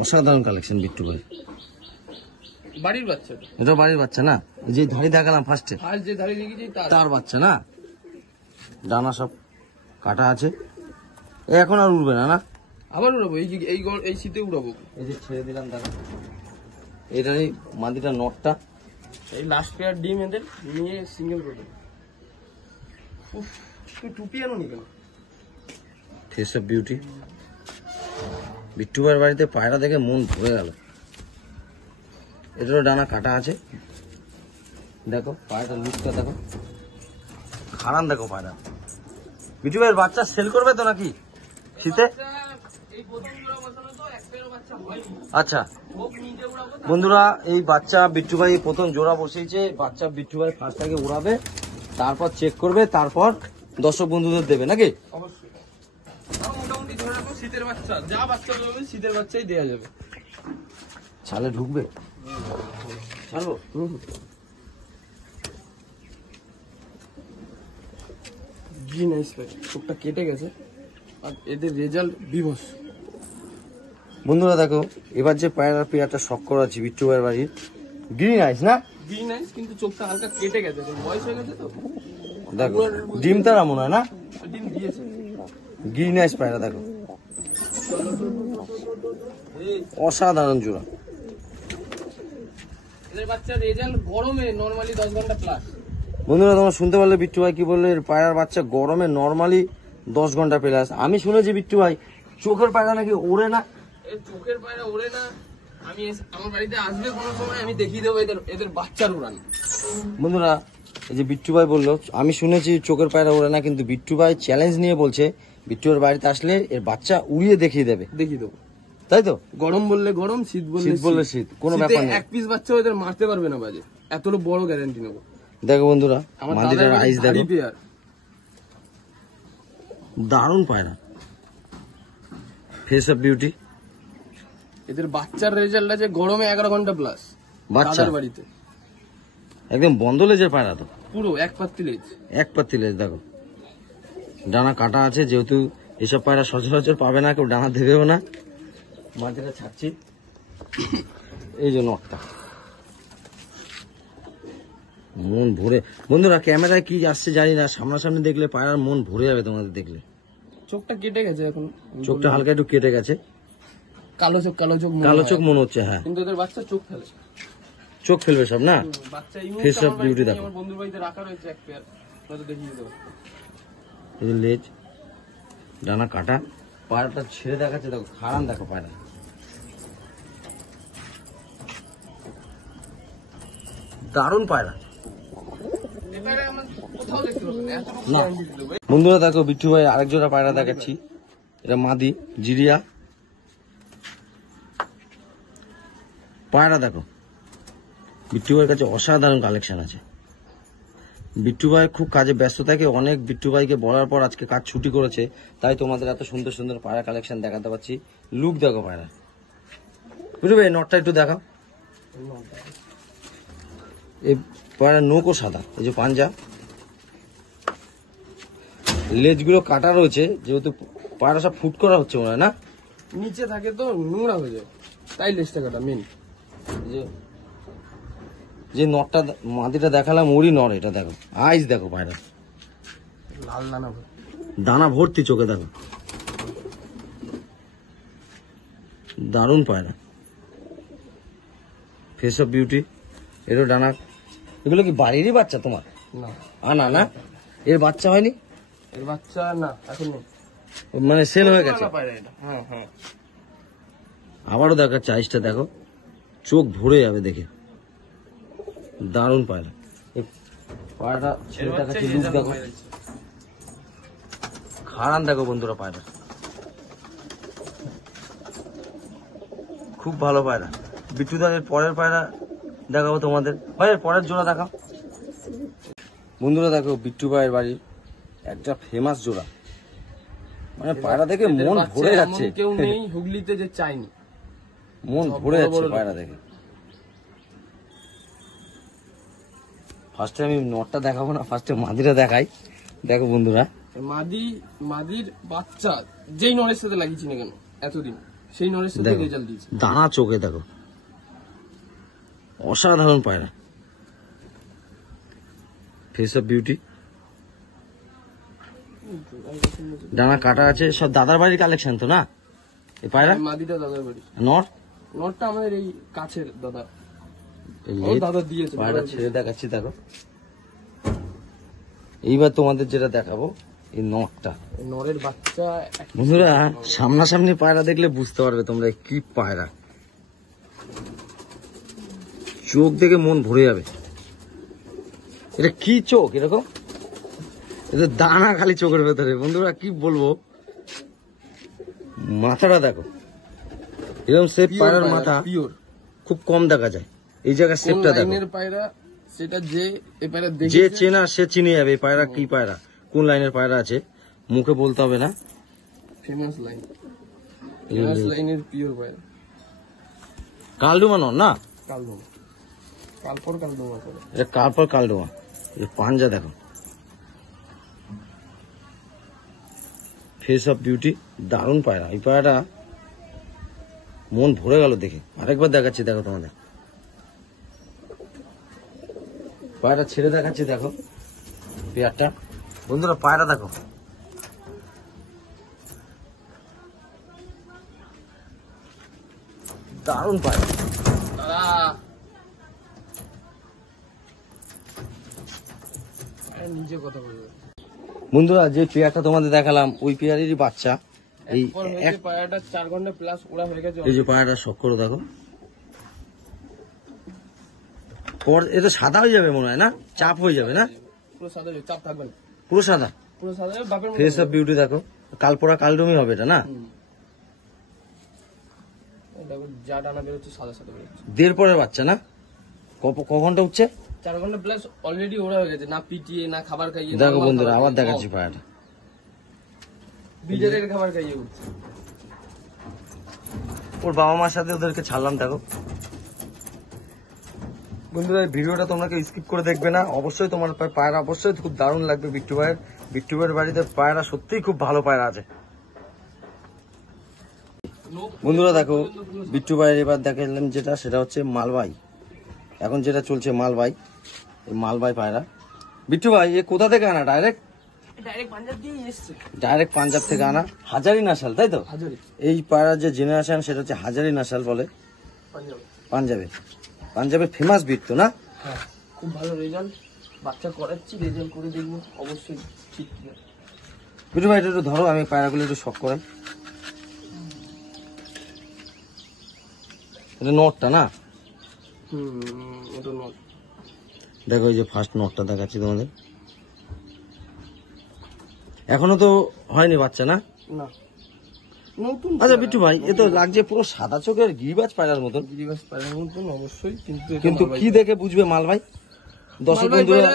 অসাধারণ কালেকশন বিট্টু ভাই। বাড়ির বাচ্চা তো। এটা বাড়ির বাচ্চা না? যে ধাড়ি দেখালাম ফার্স্টে, ফার্স্ট যে ধারে দেখেছি তার বাচ্চা না? ডানা সব কাটা আছে, এখন আর উঠবে না? না আবার উড়াবো, এই শীতে উড়াবো। এই যে ছেড়ে দিলাম দেখো, এটারই মাদিটা নটটা। এই লাস্ট পেয়ার ডিম এদের নিয়ে সিঙ্গেল করে দেবো। উফ, তুই টুপি আনো নি কেন? Face of beauty. বিট্টুবার বাড়িতে পায়রা দেখে মন ভরে গেল। এটারও ডানা কাটা আছে, দেখো পায়রাটার লুকটা দেখো, খারান দেখো পায়রা। বিট্টু ভাইয়ের বাচ্চা সেল করবে তো নাকি শীতে? এই প্রথম জোড়া বসানো তো, এক পেয়ারও বাচ্চা হয়নি। আচ্ছা হোক নিজে উড়াবো। বন্ধুরা, এই বাচ্চা বিট্টু ভাই প্রথম জোড়া বসিয়েছে। বাচ্চা বিট্টু ভাই ফার্স্ট আগে উড়াবে, তারপর চেক করবে, তারপর দর্শক বন্ধুদের দেবে নাকি? অবশ্যই। তাও মোটামুটি ধরে রাখো শীতের বাচ্চা, যা বাচ্চা দেবে শীতের বাচ্চাই দেওয়া যাবে। ছালে ঢুকবে, ছাড়বো। জি নাইস ভাই, চোখটা কেটে গেছে আর এদের রেজাল্ট বিভৎস। বন্ধুরা দেখো, এবার যে পায়রা পেয়ারটা শখ করাচ্ছি বিট্টু ভাইয়ের বাড়ির, গ্রিন আইস না? জি নাইস, কিন্তু চোখটা হালকা কেটে গেছে, বয়স হয়ে গেছে তো। দেখো ডিম তারা মনে হয় না? ডিম দিয়েছে। গ্রিন আইস পায়রা দেখো, অসাধারণ জোড়া। এদের বাচ্চার রেজাল্ট গরমে নরমালি 10 ঘন্টা প্লাস। বন্ধুরা তোমরা শুনতে পারলে বিট্টু ভাই কি বললে, পায়রার বাচ্চা গরমে নরমালি 10 ঘন্টা প্লাস। আমি শুনেছি বিট্টু ভাই চোখের পায়রা নাকি ওড়ে না। এর চোখের পায়রা ওড়ে না। আমি আমার বাড়িতে আসবে কোনো সময়, আমি দেখিয়ে দেবো এদের বাচ্চার উড়ান। বন্ধুরা এই যে বিট্টু ভাই বললো, আমি শুনেছি চোখের পায়রা ওড়ে না, কিন্তু বিট্টু ভাই চ্যালেঞ্জ নিয়ে বলছে বিট্টুর বাড়িতে আসলে এর বাচ্চা উড়িয়ে দেখিয়ে দেবে। দেখিয়ে দেবো, তাই তো? গরম বললে গরম, শীত শীত বললে শীত, কোনো ব্যাপার নেই। এক পিস বাচ্চা এদের মারতে পারবে না বাজে, এত বড় গ্যারান্টি নেবো। দেখো বন্ধুরা, আমার মাদিটার আইস দেখো, পেয়ার দারুণ পায়রা, ফেস অফ বিউটি। এদের বাচ্চার রেজাল্ট আছে গরমে 11 ঘন্টা প্লাস। বাচ্চার বাড়িতে একদম বন্ধ লেজের পায়রা তো, পুরো এক পাত্তি লেজ। এক পাত্তি লেজ দেখো, ডানা কাটা আছে, যেহেতু এসব পায়রা সচরাচর পাবে না, কেউ ডানা দেবেও না। মাঝেটা ছাড়ছি, এই যে নটটা, মন ভরে। বন্ধুরা ক্যামেরায় কি আসছে জানি না, সামনাসামনি দেখলে পায়রার মন ভরে যাবে তোমাদের দেখলে। চোখটা কেটে গেছে এখন, চোখটা হালকা একটু কেটে গেছে, কালো চোখ কালো চোখ মনে হচ্ছে। হ্যাঁ, কিন্তু এদের বাচ্চা চোখ ফেলে, চোখ ফেলবে সব না? বাচ্চা ফেস অফ বিউটি দেখো, আমার বন্ধুর বাড়িতে রাখা রয়েছে এক পেয়ার, হয়তো দেখিয়ে দেবো। এই যে লেজ, ডানা কাটা, পায়রাটা ছেড়ে দেখাচ্ছে দেখো, খারান দেখো পায়রা, দারুণ পায়রা। না বন্ধুরা দেখো, বিট্টু ভাই আরেক জোড়া পায়রা দেখাচ্ছি, এটা মাদি জিরিয়া পায়রা। দেখো বিট্টু ভাইয়ের কাছে অসাধারণ কালেকশন আছে। বিট্টু ভাই খুব কাজে ব্যস্ত থাকে, অনেক বিট্টু ভাইকে বলার পর আজকে কাজ ছুটি করেছে, তাই তোমাদের এত সুন্দর সুন্দর পায়রা কালেকশন দেখাতে পারছি। লুক দেখো পায়রা, বিট্টু ভাই নটটা একটু দেখাও। এই পায়রা নৌকো সাদা, এই যে পাঞ্জা, লেজগুলো কাটা রয়েছে, যেহেতু পায়রা সব ফুট করা হচ্ছে মনে হয় না? নিচে থাকে তো নোংরা হয়ে যায়, তাই লেজটা কাটা মেন। যে নটটা মাদিটা দেখালাম ওরই নর, এটা দেখো আইস দেখো পায়রা, লাল দানা দানা ভর্তি চোখে দেখো, দারুণ পায়রা, ফেস অফ বিউটি। এরও ডানা, এগুলো কি বাড়িরই বাচ্চা তোমার? না আনা না, এর বাচ্চা হয়নি? এর বাচ্চা না এখন নেই, মানে সেল হয়ে গেছে। হ্যাঁ হ্যাঁ, আবারও দেখাচ্ছে আইসটা দেখো, চোখ ভরে যাবে দেখে, দারুণ পায়রা। এই পায়রাটা ছেড়ে দেখাচ্ছে, লুক দেখো, খারান দেখো বন্ধুরা পায়রা, খুব ভালো পায়রা। বিট্টুদারের পরের পায়রা দেখাবো তোমাদের, ভাই এর পরের জোড়া দেখাও। বন্ধুরা দেখো, বিট্টু ভাইয়ের বাড়ির একটা ফেমাস জোড়া, মানে পায়রা দেখে মন ভরে যাচ্ছে, কেউ নেই হুগলিতে যে চাইনি, মন ভরে যাচ্ছে পায়রা দেখে। ফার্স্টে আমি নটটা দেখাবো না, ফার্স্টে মাদিটা দেখাই। দেখো বন্ধুরা, মাদির বাচ্চা যেই নরের সাথে লাগিয়েছি না কেন এতদিন, সেই নরের সাথে রেজাল্ট দিয়েছে। দানা চোখে দেখো, অসাধারণ পায়রা, ফেস অফ বিউটি, ডানা কাটা আছে, সব দাদার বাড়ির কালেকশন তো না এই পায়রা? মাদিটা দাদার বাড়ি, নট নটটা আমাদের এই কাছের দাদা, এই ও দাদা দিয়েছে। পায়রা ছেড়ে দেখাচ্ছি দেখো। এইবার তোমাদের যেটা দেখাবো এই নটটা, নরের বাচ্চা বন্ধুরা সামনাসামনি পায়রা দেখলে বুঝতে পারবে তোমরা কি পায়রা, চোখ দেখে মন ভরে যাবে। এটা কি চোখ এরকম, এটা দানা খালি চোখের ভেতরে, বন্ধুরা কি বলবো, মাথাটা দেখো এরকম শেপ, পায়রার মাথা পিওর, খুব কম দেখা যায়। এই জায়গার শেপটা দেখো, লাইনের পায়রা সেটা যে এই পায়রা যে দেখে চেনা সে চিনে যাবে এই পায়রা কি পায়রা, কোন লাইনের পায়রা আছে, মুখে বলতে হবে না। ফেমাস লাইন, ফেমাস লাইনের পিওর পায়রা। কালডুমা নন না, কালদমা, কালপর কালদমা করে। এটা কালপর কালডুমা। এই পাঞ্জা দেখো, ফেস অফ বিউটি, দারুণ পায়রা। এই পায়রাটা মন ভরে গেল দেখে। আরেকবার দেখাচ্ছি দেখো তোমাদের, পায়রা ছেড়ে দেখাচ্ছি দেখো পেয়ারটা, বন্ধুরা পায়রা দেখো, দারুণ পায়রা। নিজে কথা বলবে। বন্ধুরা যে পেয়ারটা তোমাদের দেখালাম ওই পেয়ারেরই বাচ্চা। এই এরপর হয়েছে পায়রাটা 4 ঘন্টা প্লাস ওরা হয়ে গেছে। এই যে পায়রাটা শখ করে দেখো, এটা সাদা হয়ে যাবে মনে হয় না, চাপ হয়ে যাবে না, পুরো সাদা, চাপ থাকবে না, পুরো সাদা, পুরো সাদা বাপের মতো। ফেস অফ বিউটি দেখো, কালপোড়া কালডুমি হবে এটা না। দেখো যা ডানা বেরোচ্ছে সাদা সাদা বেরোচ্ছে। দেড় পরের বাচ্চা না, ক ঘন্টা উঠছে? 4 ঘন্টা প্লাস অলরেডি ওরা হয়ে গেছে, না পিটিয়ে না খাবার খাইয়ে। দেখো বন্ধুরা আবার দেখাচ্ছি পায়রাটা, বিজারের খাবার খাইয়ে উঠছে। ওর বাবা মার সাথে ওদেরকে ছাড়লাম দেখো। বন্ধুরা ভিডিওটা তোমরা স্কিপ করে দেখবে না, অবশ্যই তোমার পায়রা অবশ্যই খুব দারুণ লাগবে। বিট্টু ভাইয়ের বাড়িতে পায়রা সত্যিই খুব ভালো পায়রা আছে। বন্ধুরা দেখো বিট্টু ভাইয়ের এবার দেখালাম যেটা, সেটা হচ্ছে মালবাই, এখন যেটা চলছে মালবাই, এই মালবাই পায়রা। বিট্টু ভাই এ কোথা থেকে আনা? ডাইরেক্ট পাঞ্জাব দিয়ে এসছে, ডাইরেক্ট পাঞ্জাব থেকে আনা, হাজারি নাসাল তাই তো? হাজারি এই পায়রার যে জেনারেশন সেটা হচ্ছে হাজারি নাসাল বলে, পাঞ্জাবে। পাঞ্জাবের ফেমাস বিট তো না? হ্যাঁ খুব ভালো রেজাল্ট, বাচ্চা করাচ্ছি, রেজাল্ট করে দেখবো অবশ্যই ঠিক। বিট্টু ভাই এটা একটু ধরো, আমি পায়রাগুলো একটু শখ করাই। এটা নটটা না? ওটা নট। দেখো এই যে ফার্স্ট নটটা দেখাচ্ছি তোমাদের, এখনো তো হয়নি বাচ্চা না? না নতুন। আচ্ছা বিট্টু ভাই এ তো লাগছে পুরো সাদা চোখের গিরিবাজ পায়রার মতন, গিরিবাজ পায়রার মতন অবশ্যই, কিন্তু কি দেখে বুঝবে মালভাই? দর্শক বন্ধুরা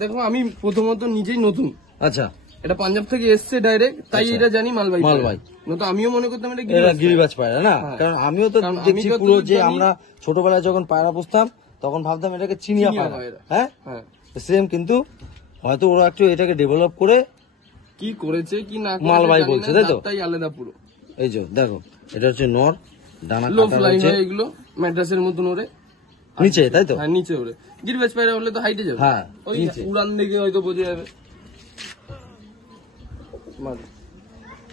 দেখো আমি প্রথমত নিজেই নতুন, আচ্ছা এটা পাঞ্জাব থেকে এসছে ডাইরেক্ট, তাই এটা জানি মালবাই। মালবাই নয়তো আমিও মনে করতাম এটা গিরিবাজ পায়রা না, কারণ আমিও তো দেখছি পুরো যে আমরা ছোটবেলায় যখন পায়রা পুষতাম তখন ভাবতাম এটাকে চিনিয়া পায়রা, হ্যাঁ সেম, কিন্তু হয়তো ওরা একটু এটাকে ডেভেলপ করে কি করেছে কি না মালবাই বলছে তাই তো? তাই আলাদা পুরো। এই যে দেখো এটা হচ্ছে নর, ডানা লো কাটা ফ্লাই রয়েছে হয় এগুলো, ম্যাড্রাসের মতন ওরে নিচে তাই তো? হ্যাঁ নিচে ওরে। গিরিবাজ পায়রা হলে তো হাইটে যাবে, হ্যাঁ ওই নিচে। উড়ান দেখে হয়তো বোঝা যাবে।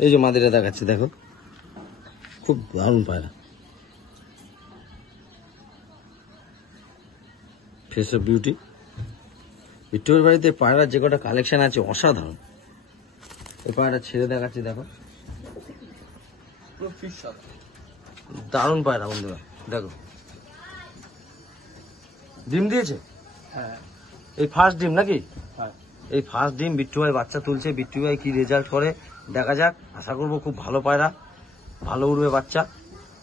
এই যে মাদিটা দেখাচ্ছি দেখো, খুব দারুণ পায়রা, ফেস অফ বিউটি। বিট্টুর বাড়িতে পায়রার যে কটা কালেকশন আছে অসাধারণ। এই পায়রা ছেড়ে দেখাচ্ছি দেখো, দারুণ পায়রা বন্ধুরা দেখো। ডিম দিয়েছে? হ্যাঁ এই ফার্স্ট ডিম নাকি? হ্যাঁ এই ফার্স্ট ডিম বিট্টু ভাই বাচ্চা তুলছে, বিট্টু ভাই কি রেজাল্ট করে দেখা যাক, আশা করবো খুব ভালো পায়রা, ভালো উড়বে বাচ্চা।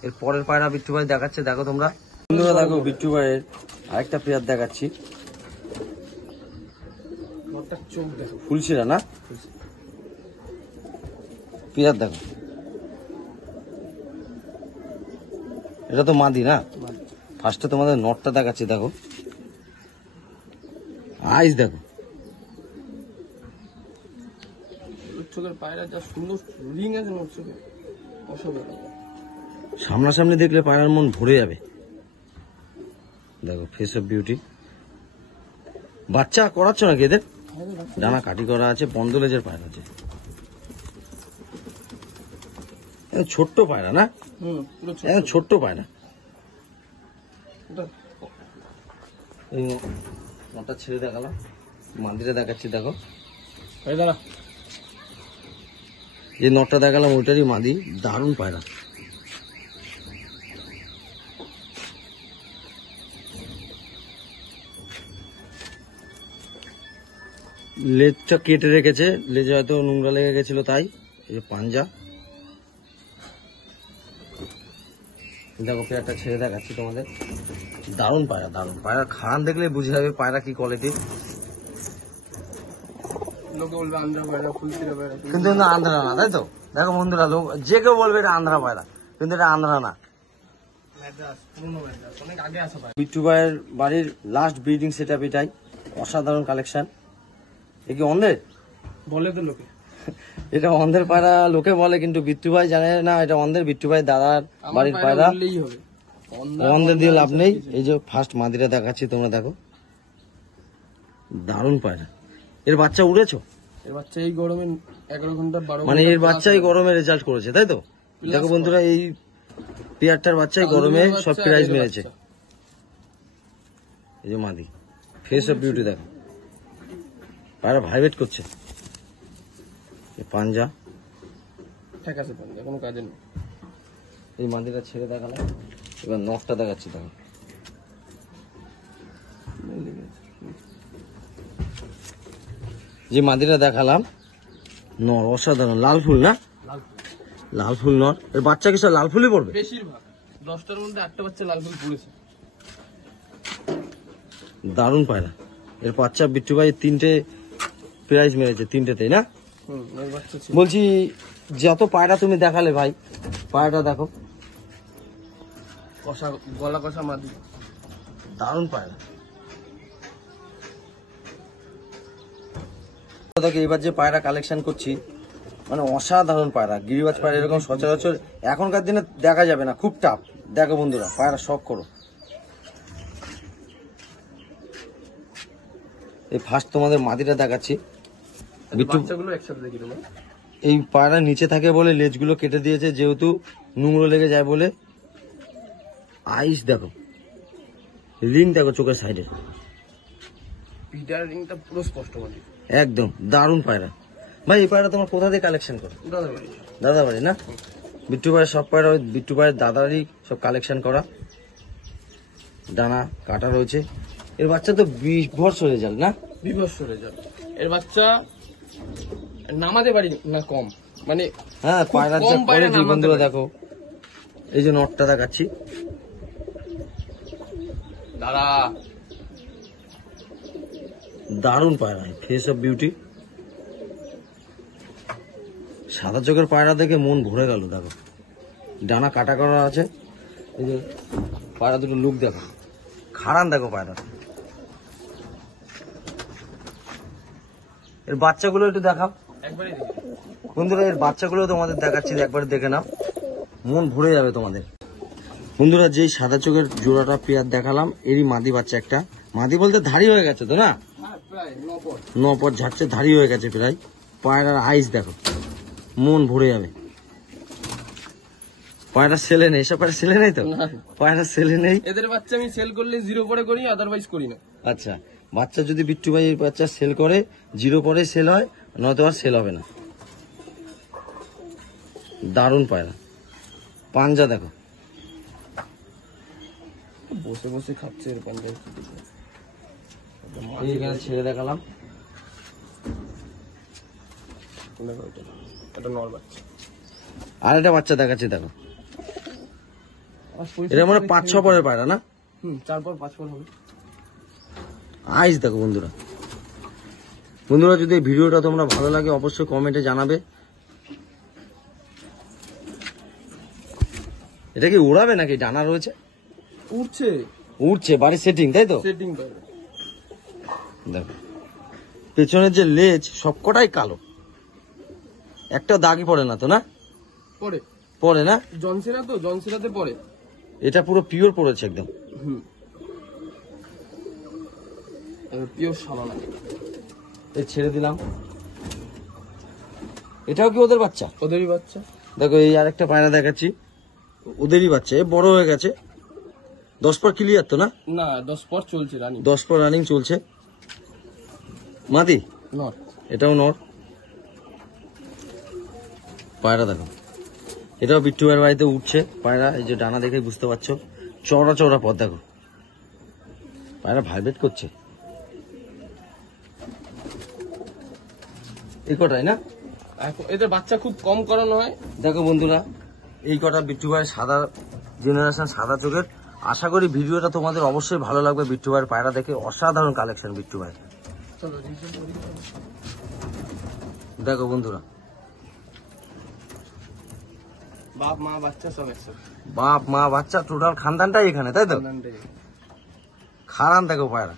এর পরের পায়রা বিট্টু ভাই দেখাচ্ছে দেখো তোমরা। বন্ধুরা দেখো বিট্টু ভাইয়ের আরেকটা পেয়ার দেখাচ্ছি, চোখ দেখো ফুলছিরা না পেয়ার দেখো, এটা তো মাদি না? ফার্স্টে তোমাদের নটটা দেখাচ্ছি দেখো, আইস দেখো, চোখের পায়রা যা সুন্দর রিং আছে নোট চোখে, অসাধারণ। সামনাসামনি দেখলে পায়রার মন ভরে যাবে। দেখো ফেস অফ বিউটি। বাচ্চা করাচ্ছ নাকি এদের? ডানা কাটি করা আছে, বন্ধ লেজের পায়রা আছে, ছোট্ট পায়রা না? ছোট্ট পায়রা। এই নটা ছেড়ে দেখালাম, মাদিটা দেখাচ্ছি দেখো। যে নটটা দেখালাম ওইটারই মাদি, দারুণ পায়রা। লেজটা কেটে রেখেছে, লেজে হয়তো নোংরা লেগে গেছিল তাই। এই যে পাঞ্জা দেখো, পেয়ারটা ছেড়ে দেখাচ্ছি তোমাদের। দারুণ পায়রা, দারুণ পায়রা। খান দেখলে বুঝে যাবে পায়রা কি কোয়ালিটি। কিন্তু আন্ধ্রা না, তাই তো? দেখো বন্ধুরা, লোক যে কেউ বলবে এটা আন্ধ্রা পায়রা, কিন্তু এটা আন্ধ্রা না। বিট্টু ভাইয়ের বাড়ির লাস্ট ব্রিডিং সেট আপ এটাই, অসাধারণ কালেকশন। এ কি অন্ধের বলে তো লোকে? এটা অন্ধের পায়রা লোকে বলে, কিন্তু বিট্টু ভাই জানে না এটা অন্ধের। বিট্টু ভাই দাদার বাড়ির পায়রা, অন্ধের দিয়ে লাভ নেই। এই যে ফার্স্ট মাদিরা দেখাচ্ছি, তোমরা দেখো, দারুণ পায়রা। এর বাচ্চা উড়েছো? এর বাচ্চা এই গরমে 11 ঘন্টা 12 মানে এর বাচ্চাই গরমে রেজাল্ট করেছে, তাই তো? দেখো বন্ধুরা, এই পেয়ারটার বাচ্চাই গরমে সব প্রাইজ মেরেছে। এই যে মাদি, ফেস অফ বিউটি দেখো, পায়রা ভাইব্রেট করছে। পাঞ্জা ঠিক আছে, পাঞ্জা কোনো কাজে নেই। এই মাদিটা ছেড়ে দেখালাম, এবার নখটা দেখাচ্ছি দেখো। যে মাদিটা দেখালাম নর, অসাধারণ লাল ফুল না? লাল ফুল নর। এর বাচ্চা কি সব লাল ফুলই পড়বে? বেশিরভাগ 10টার মধ্যে 8টা বাচ্চা লাল ফুল পড়েছে। দারুণ পায়রা। এর বাচ্চা বিট্টু ভাই 3টে প্রাইজ মেরেছে, 3টেতেই না? এর বাচ্চা ছিল। বলছি যত পায়রা তুমি দেখালে ভাই, পায়রাটা দেখো, কষা গলা কষা মাদি, দারুণ পায়রা। দেখো এবার যে পায়রা কালেকশন করছি, মানে অসাধারণ পায়রা, গিরিবাজ পায়রা এরকম সচরাচর এখনকার দিনে দেখা যাবে না, খুব টাফ। দেখো বন্ধুরা, পায়রা শখ করো। এই ফার্স্ট তোমাদের মাদিটা দেখাচ্ছি। বাচ্চাগুলো একসাথে দেখি তোমার। এই পায়রা নিচে থাকে বলে লেজগুলো কেটে দিয়েছে, যেহেতু নোংরা লেগে যায় বলে। আইস দেখো, রিং দেখো চোখের সাইডে, পিটার রিংটা পুরো স্পষ্ট মাদি, একদম দারুণ পায়রা। ভাই এই পায়রা তোমার কোথা থেকে কালেকশন করো? দাদা বাড়ি না? বিট্টু ভাইয়ের সব পায়রা বিট্টু ভাইয়ের দাদারই সব কালেকশন করা। ডানা কাটা রয়েছে। এর বাচ্চা তো 20 বর্ষ রেজাল্ট না? 20 বছর রেজাল্ট। এর বাচ্চা নামাতে পারি না কম, মানে হ্যাঁ পায়রা যা কোয়ালিটি বন্ধুরা দেখো। এই যে নটটা দেখাচ্ছি, দাঁড়া, দারুণ পায়রা, ফেস অফ বিউটি। সাদা চোখের পায়রা দেখে মন ভরে গেল। দেখো ডানা কাটা করা আছে। এই যে পায়রা দুটো লুক দেখো, খাড়ান দেখো পায়রা। এর বাচ্চাগুলো একটু দেখাও একবারই বন্ধুরা। এর বাচ্চাগুলো তোমাদের দেখাচ্ছি, একবার দেখে নাও, মন ভরে যাবে তোমাদের। বন্ধুরা যেই সাদা চোখের জোড়াটা পেয়ার দেখালাম, এরই মাদি বাচ্চা একটা। মাদি বলতে ধারি হয়ে গেছে তো না? প্রায় 9 পর। 9 পর ঝাড়ছে, ধারি হয়ে গেছে প্রায়। পায়রার আইস দেখো, মন ভরে যাবে। পায়রা সেলে নেই, এসব পায়রা সেলে নেই তো? পায়রা সেলে নেই। এদের বাচ্চা আমি সেল করলে 0 পরে করি, আদারওয়াইজ করি না। আচ্ছা, বাচ্চা যদি বিট্টু ভাই এই বাচ্চা সেল করে 0 পরে সেল হয়, নয়তো আর সেল হবে না। দারুণ পায়রা। পাঞ্জা দেখো, বসে বসে খাচ্ছে এর পাঞ্জা। এইখানে ছেড়ে দেখালাম। এটা নর বাচ্চা। আর একটা বাচ্চা দেখাচ্ছি দেখো, এটা মানে 5-6 পরের পায়রা না? 4 পর 5 পর হবে। আইস দেখো বন্ধুরা। বন্ধুরা যদি এই ভিডিওটা তোমরা ভালো লাগে অবশ্যই কমেন্টে জানাবে। এটা কি উড়াবে নাকি? ডানা রয়েছে, উঠছে উঠছে, বাড়ি সেটিং, তাই তো? সেটিং পাবে। দেখো পেছনের যে লেজ সবকটাই কালো, একটা দাগই পড়ে না তো না? পরে পড়ে না? জনসেরা তো, জনসেরাতে পরে। এটা পুরো পিওর পড়েছে একদম। পিওর সাবানা। এই ছেড়ে দিলাম, এটাও কি ওদের বাচ্চা? ওদেরই বাচ্চা। দেখো এই আরেকটা পায়রা দেখাচ্ছি, ওদেরই বাচ্চা, এ বড় হয়ে গেছে। 10 পর ক্লিয়ার তো না? না 10 পর চলছে রানিং। 10 পর রানিং চলছে। মাদি নর, এটাও নর। পায়রা দেখো, এটাও বিট্টু ভাইয়ের বাড়িতে উঠছে পায়রা। এই যে ডানা দেখে বুঝতে পারছো, চওড়া চওড়া পথ দেখো, পায়রা ভাইব্রেট করছে। এই কটাই না? এখন এদের বাচ্চা খুব কম করানো হয়। দেখো বন্ধুরা, এই কটা বিট্টু ভাইয়ের সাদা জেনারেশন, সাদা চোখের। আশা করি ভিডিওটা তোমাদের অবশ্যই ভালো লাগবে। বিট্টু ভাইয়ের পায়রা দেখে অসাধারণ কালেকশন বিট্টু ভাই। চলো দেখো বন্ধুরা, বাপ মা বাচ্চা সব একসাথে। বাপ মা বাচ্চা টোটাল খানদানটাই এখানে, তাই তো? খারান দেখো পায়রা,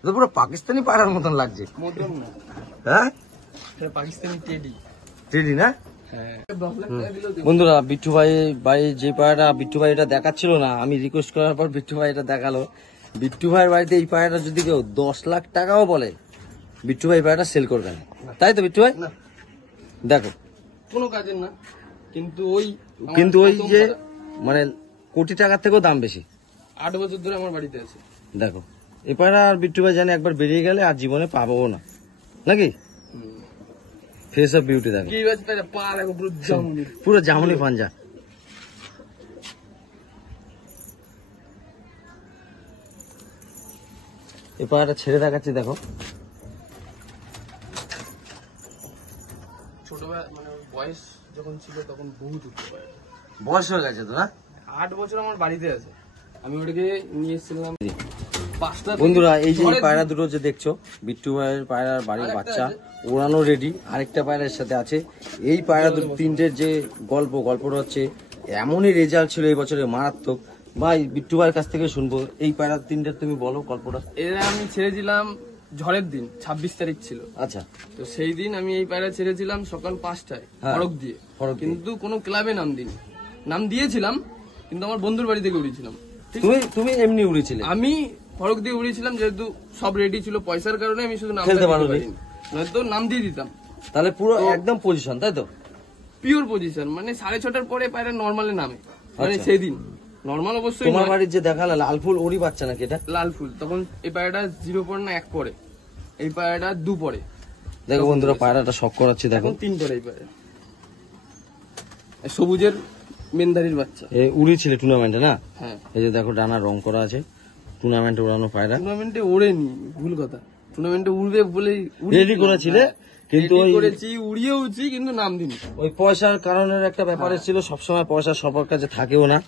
এটা পুরো পাকিস্তানি পায়রার মতন লাগছে। মধ্যম না, হ্যাঁ এটা পাকিস্তানি টেডি। টেডি না? হ্যাঁ। বন্ধুরা, বিট্টু ভাই যে পায়রাটা বিট্টু ভাই এটা দেখাচ্ছিল না, আমি রিকোয়েস্ট করার পর বিট্টু ভাই এটা দেখালো। বিট্টু ভাইয়ের বাড়িতে এই পায়রাটা যদি কেউ 10 লাখ টাকাও বলে, বিট্টু ভাই পায়রাটা সেল করবে না, তাই তো বিট্টু ভাই? না দেখো কোনো কাজের না, কিন্তু ওই যে মানে কোটি টাকার থেকেও দাম বেশি। 8 বছর ধরে আমার বাড়িতে আছে। দেখো এই পায়রা আর বিট্টু ভাই জানে একবার বেরিয়ে গেলে আর জীবনে পাবো না, নাকি? ফেস অফ বিউটি দেখো, কি বাচ্চা পা দেখো পুরো জামুনি, পুরো জামুনি পাঞ্জা। এই পায়রাটা ছেড়ে দেখাচ্ছি, দেখো ছোটবেলা মানে বয়স যখন ছিল তখন বহুত উঠতে পারে। বয়স হয়ে গেছে তো না? 8 বছর আমার বাড়িতে আছে, আমি ওটাকে নিয়ে এসেছিলাম 5টা। বন্ধুরা, এই যে পায়রা দুটো যে দেখছো, বিট্টু ভাইয়ের পায়রার বাড়ির বাচ্চা ওড়ানো রেডি। আরেকটা পায়রার সাথে আছে। এই পায়রা দুটো তিনটের যে গল্পটা হচ্ছে, এমনই রেজাল্ট ছিল এই বছরে মারাত্মক। ভাই বিট্টু ভাইয়ের কাছ থেকে শুনবো, এই পায়রা তিনটের তুমি বলো গল্পটা। এরা আমি ছেড়েছিলাম ঝড়ের দিন, 26 তারিখ ছিল। আচ্ছা, তো সেই দিন আমি এই পায়রা ছেড়েছিলাম সকাল 5টায় ফরক দিয়ে, কিন্তু কোনো ক্লাবে নাম দিইনি। নাম দিয়েছিলাম কিন্তু আমার বন্ধুর বাড়ি থেকে উড়িয়েছিলাম। তুমি এমনি উড়েছিলে? আমি ফরক দিয়ে উড়িয়েছিলাম, যেহেতু সব রেডি ছিল, পয়সার কারণে আমি শুধু নাম খেলতে পারিনি, নয়তো নাম দিয়ে দিতাম। তাহলে পুরো একদম পজিশন, তাই তো? পিওর পজিশন, মানে 6:30টার পরে পায়রা নর্মালে নামে, মানে সেই দিন নর্মাল অবশ্যই। তোমার বাড়ির যে দেখালে লাল ফুল, ওরই বাচ্চা নাকি এটা? লাল ফুল, তখন এই পায়রাটা 0 পরে না 1 পরে, এই পায়রাটা 2 পরে। দেখো বন্ধুরা, পায়রাটা শক করাচ্ছি, দেখো 3 পরে এই পায়রা। সবুজের মেনদারির বাচ্চা। উড়িয়েছিলে টুর্নামেন্টে না? হ্যাঁ। এই যে দেখো ডানা রং করা আছে, টুর্নামেন্টে উড়ানো পায়রা। টুর্নামেন্টে ওড়েনি, ভুল কথা। টুর্নামেন্টে উড়বে বলে রেডি করেছিলে, কিন্তু ওই করেছি, উড়িয়েওছি, কিন্তু নাম দিনি। ওই পয়সার কারণের একটা ব্যাপার ছিল। সবসময় পয়সা সবার কাছে থাকেও না।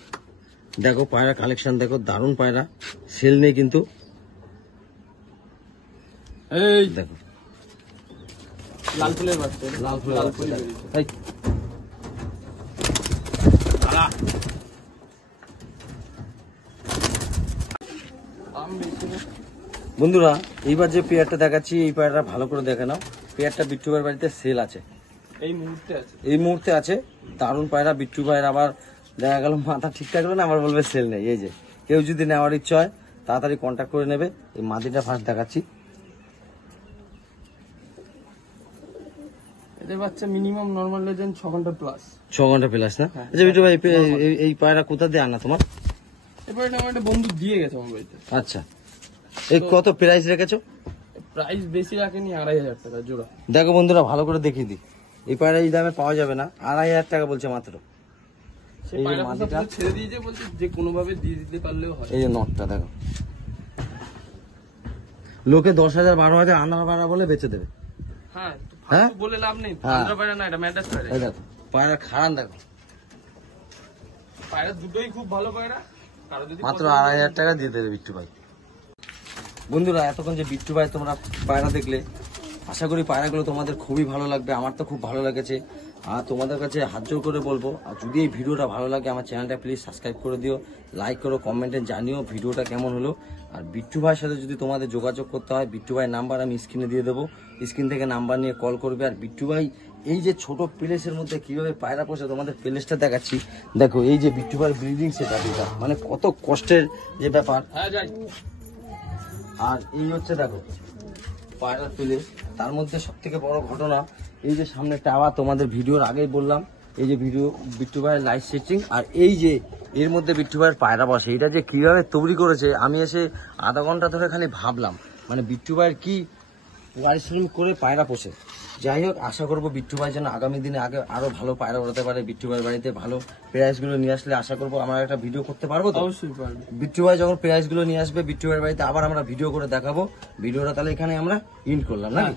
দেখো পায়রা কালেকশন দেখো, দারুণ পায়রা, সেল নেই কিন্তু। এই দেখো লাল ফুলের বাচ্চা, লাল ফুলের বাচ্চা। এই, বন্ধুরা, এইবার যে পেয়ারটা দেখাচ্ছি, এই পেয়ারটা ভালো করে দেখে নাও। পেয়ারটা বিট্টু ভাইয়ের বাড়িতে সেল আছে, এই মুহূর্তে আছে। দারুণ পায়রা। বিট্টু ভাইয়ের আবার দেখা গেল মাথা ঠিক থাকলো না, আবার বলবে সেল নেই। এই যে কেউ যদি নেওয়ার ইচ্ছা হয় তাড়াতাড়ি কন্ট্যাক্ট করে নেবে। এই মাদিটা ফার্স্ট দেখাচ্ছি। এদের বাচ্চা মিনিমাম নরমাল লেজেন্ড 6 ঘন্টা প্লাস। 6 ঘন্টা প্লাস না? আচ্ছা বিট্টু ভাই, এই পায়রা কোথা দিয়ে আনা তোমার? এবার আমার একটা বন্ধু দিয়ে গেছে আমার বাড়িতে। আচ্ছা, এই কত প্রাইস রেখেছো? প্রাইস বেশি রাখেনি, 2500 টাকা জোড়া। দেখো বন্ধুরা, ভালো করে দেখিয়ে দিই। এই পায়রা এই দামে পাওয়া যাবে না, 2500 টাকা বলছে মাত্র। সে পায়রা কথা ছেড়ে দিয়েছে, বলছে যে কোনো ভাবে দিয়ে দিতে পারলেও হয়। এই যে নটটা দেখো, লোকে 10,000 12,000 আন্ধার পায়রা বলে বেচে দেবে। হ্যাঁ, হ্যাঁ? বলে লাভ নেই। হ্যাঁ। আন্ধ্রা পায়রা না, এটা ম্যাড্রাস পায়রা। এই দেখো পায়রা খাড়ান দেখো, পায়রা দুটোই খুব ভালো পায়রা। কারো যদি মাত্র 2500 টাকা দিয়ে দেবে বিট্টু ভাই। বন্ধুরা, এতক্ষণ যে বিট্টু ভাই তোমরা পায়রা দেখলে, আশা করি পায়রাগুলো তোমাদের খুবই ভালো লাগবে। আমার তো খুব ভালো লেগেছে। আর তোমাদের কাছে হাত জোর করে বলবো, আর যদি এই ভিডিওটা ভালো লাগে আমার চ্যানেলটা প্লিজ সাবস্ক্রাইব করে দিও, লাইক করো, কমেন্টে জানিও ভিডিওটা কেমন হলো। আর বিট্টু ভাইয়ের সাথে যদি তোমাদের যোগাযোগ করতে হয়, বিট্টু ভাইয়ের নাম্বার আমি স্ক্রিনে দিয়ে দেবো, স্ক্রিন থেকে নাম্বার নিয়ে কল করবে। আর বিট্টু ভাই এই যে ছোট প্লেসের মধ্যে কিভাবে পায়রা পোষে তোমাদের প্লেসটা দেখাচ্ছি। দেখো এই যে বিট্টু ভাইয়ের ব্রিডিং সেট, মানে কত কষ্টের যে ব্যাপার। হ্যাঁ যাই। আর এই হচ্ছে দেখো পায়রা তুলে, তার মধ্যে সব থেকে বড় ঘটনা এই যে সামনে টাওয়ার, তোমাদের ভিডিওর আগেই বললাম, এই যে ভিডিও বিট্টু ভাইয়ের লাইট সেটিং, আর এই যে এর মধ্যে বিট্টু ভাইয়ের পায়রা বসে, এটা যে কিভাবে তৈরি করেছে আমি এসে আধা ঘন্টা ধরে খালি ভাবলাম, মানে বিট্টু ভাইয়ের কি পরিশ্রম করে পায়রা পোষে। যাই হোক, আশা করবো বিট্টু ভাই যেন আগামী দিনে আরো ভালো পায়রা উড়াতে পারে। বিট্টু ভাইয়ের বাড়িতে ভালো প্রাইস গুলো নিয়ে আসলে আশা করবো আমরা একটা ভিডিও করতে পারবো তো। অবশ্যই পারবে। বিট্টু ভাই যখন প্রাইস গুলো নিয়ে আসবে বিট্টু ভাইয়ের বাড়িতে আবার আমরা ভিডিও করে দেখাবো। ভিডিওটা তাহলে এখানে আমরা ইন্ড করলাম নাকি?